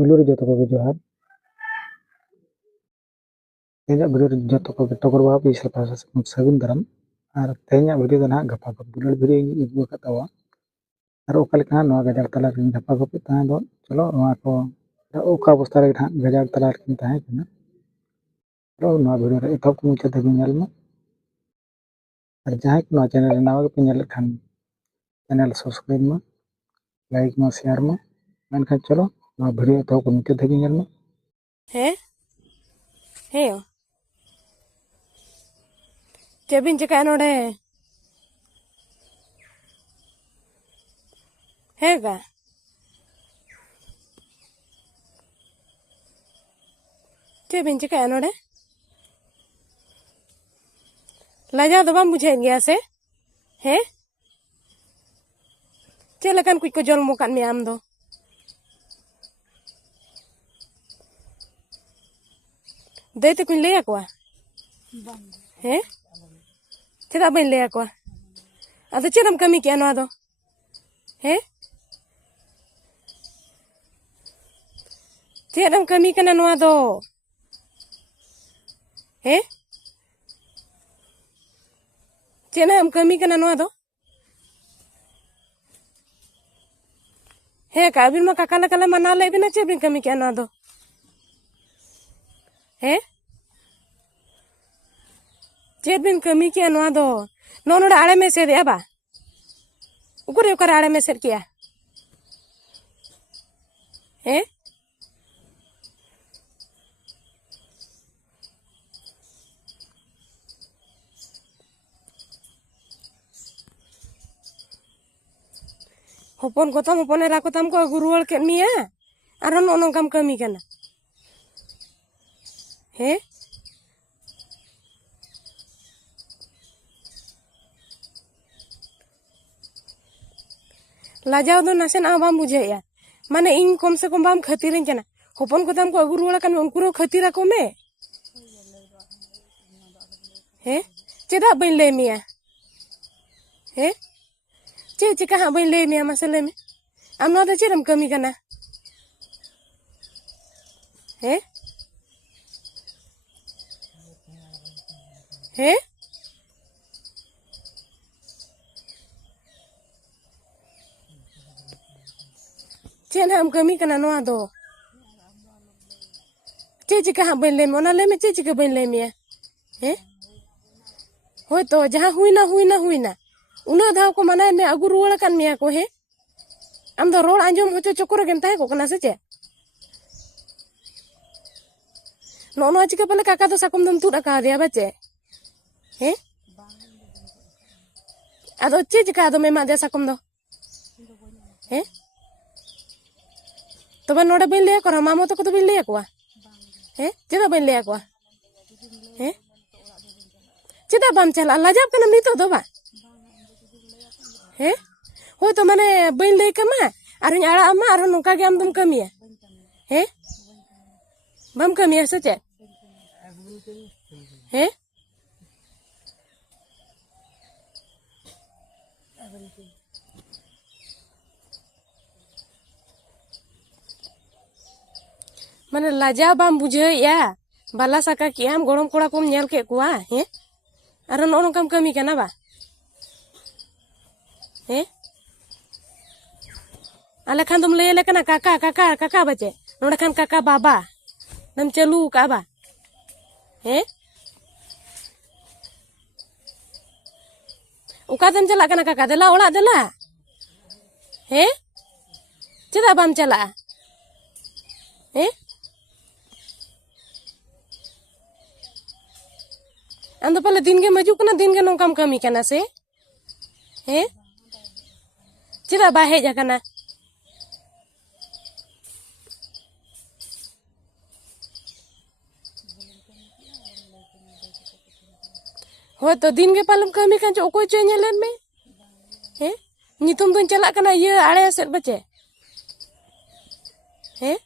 पुलुर जो को जोहार तेज वीडियो जो को टकर बाबा पिछले पास सगुन दाराम और तेज वीडियो ना गपा गप बुलर वीडियो इगू कतावा और ओकालेका नवा गजार तला गपा गप तहां दो चलो नवा को ओका अवस्था रे गजार तला किन तहां कना तो नवा वीडियो रे एतब को मुचा धबी नेल में और जहां को नवा चैनल नवा के नेल खान चैनल सब्सक्राइब में लाइक में शेयर में मेनखान चलो नवा वीडियो एतब को मुचा धबी नेल में हे चेबिन चिका नोडे हेगा चेबिन चिका नोडे लाजा तो बाम बुझे गया से हे चेलकन कुछ को जल मोकान में आम दो देते कुछ ले आकुआ हे चेदा बन ले आकुआ अदो चेदम कमी क्या नवा दो हे चेदम कमी कना नवा दो हे चेना हम कमी कना नवा दो हे काबिन मा काका लकला मना ले बिना चेबिन कमी क्या नवा दो हे चेबिन कमी क्या नवा दो नोनोड़ आड़े में से दिया बा उकुरे उकर आड़े में से किया हे होपन कोतम होपन एरा कोतम को गुरुवल के मिया आरो नोनो काम कमी कना हे लाजाव दो नासे ना बाम बुझे या माने इन कम से कम बाम खतीरिन कना होपन कोतम को अगु रुवाला कन उनको रो खतीरा को में हे चेदा बइन ले मिया हे चे चिका हा बइन ले मिया मसले में आम नो चेरम कमी कना हे हे चेन हम कमी कना नवा दो चे चिका हा बइन ले में ओना ले में चे चिका बइन ले मिया हे होय तो जहां हुई ना उना धाव को मना में अगु रुवाला कान मिया को हे आम दो रोड आंजम होते चक्कर गेन ताहे को कना से चे नोनो चिका पले काका तो साकुम दम तुड़ा का दिया बच्चे हे अदो चे चिका दो में मादे साकुम दो हे तो बन नोडे बिन ले को मामो तो बिन ले को हे चेदा बिन ले को हे चेदा बाम चला लाजाब कना नितो दो बा हे हो तो माने बिन ले कमा आरो आड़ा अमा आरो नोका के आम तुम कमिया हे बम कमिया से चे हे माने लाजा बाम बुझे या बाला साका की हम गरम कोड़ा कोम नेल के कुआ हे आरो नोनो काम कमी कना बा हे आले खान तुम ले कना काका काका काका बचे नोडे खान काका बाबा नम चलू का बा हे उका तम चला कना काका देला ओड़ा देला हे चेदा बाम चला हे आम तो पहले दिन के मजू कना दिन के नोकाम कमी कना से हे चेदा बा हेज कना हो तो दिन के पालम कमी कान चो ओको चो नेलन में हे नितुम दुन चला कना ये आड़े से बचे हे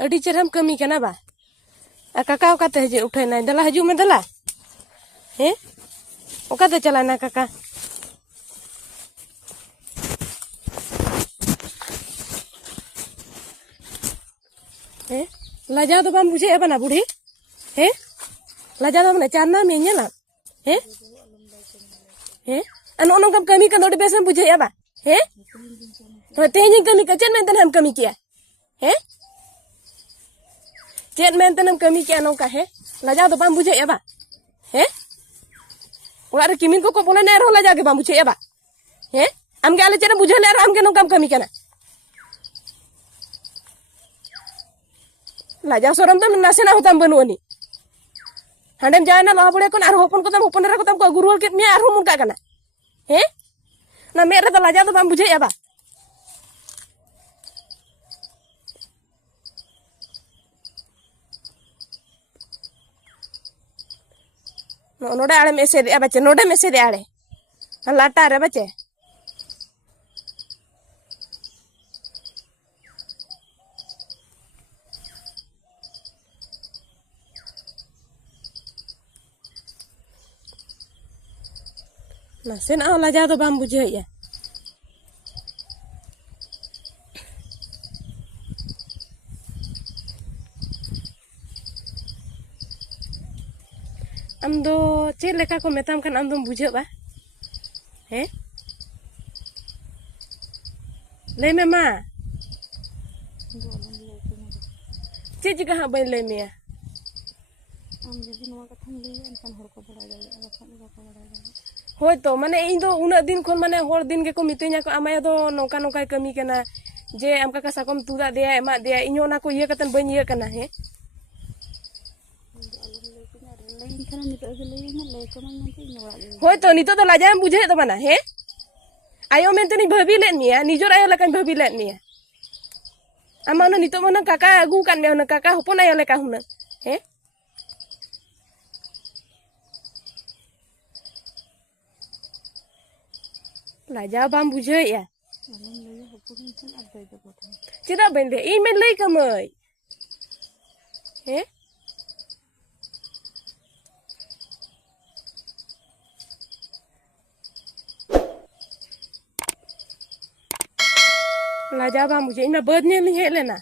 अड़ी चरम कमी कना बा काका काते हजे उठे ना दला हजू में दला हैं ओकाते चलाना काका हैं लजा तो बाम बुझे बना बुढ़ी हैं लजा तो मने चारना में नेला हैं हैं अनो नो कम कमी का नोट बेस में बुझे बा हैं तो तेज कमी का चेन में तन हम कमी किया हैं चेन में तन हम कमी किया नोका है लजा तो बाम बुझे बा हैं ओला रे किमिन को बोले ने रो लजा के बाम बुझे बा हैं हम के आले चेन बुझे ले हम के नो कम कमी करना लजा सोरम तो नासे ना होतम बनुनी हांडेम जायना लहा पड़े कोन आर होपन को तम को गुरुल के मे आर मुन का कना हैं ना मेरे तो लजा तो बाम बुझे बा नोडे आड़े मैसेज दे बच्चे नोडे मैसेज दे आड़े लाटा रे बच्चे नासे ना लजा तो बाम बुझे या आम दो चेक लेका को मेताम खान आम दम बुझे बा हैं ले में मा चे जी कहां बन ले में होय तो माने इन दो उना दिन खन माने होर दिन के को मितेኛ को आमाया दो नोका नोका कमी कना जे आम का साकम तुदा दे एमा दे इñो ना को ये कतन बन ये कना है होय तो नितो तो लाजा बुझे तो बना है आयो में तो नि भाभी ले निया निजोर आयो लकन भाभी ले निया आमानो नितो मन काका अगु कान में न काका हपन आयो लेका हुन है लाजा बाम बुझे या चेदा बन दे इ में लई कमय हैं लाजा बाम बुझे इन में बद ने हेलेना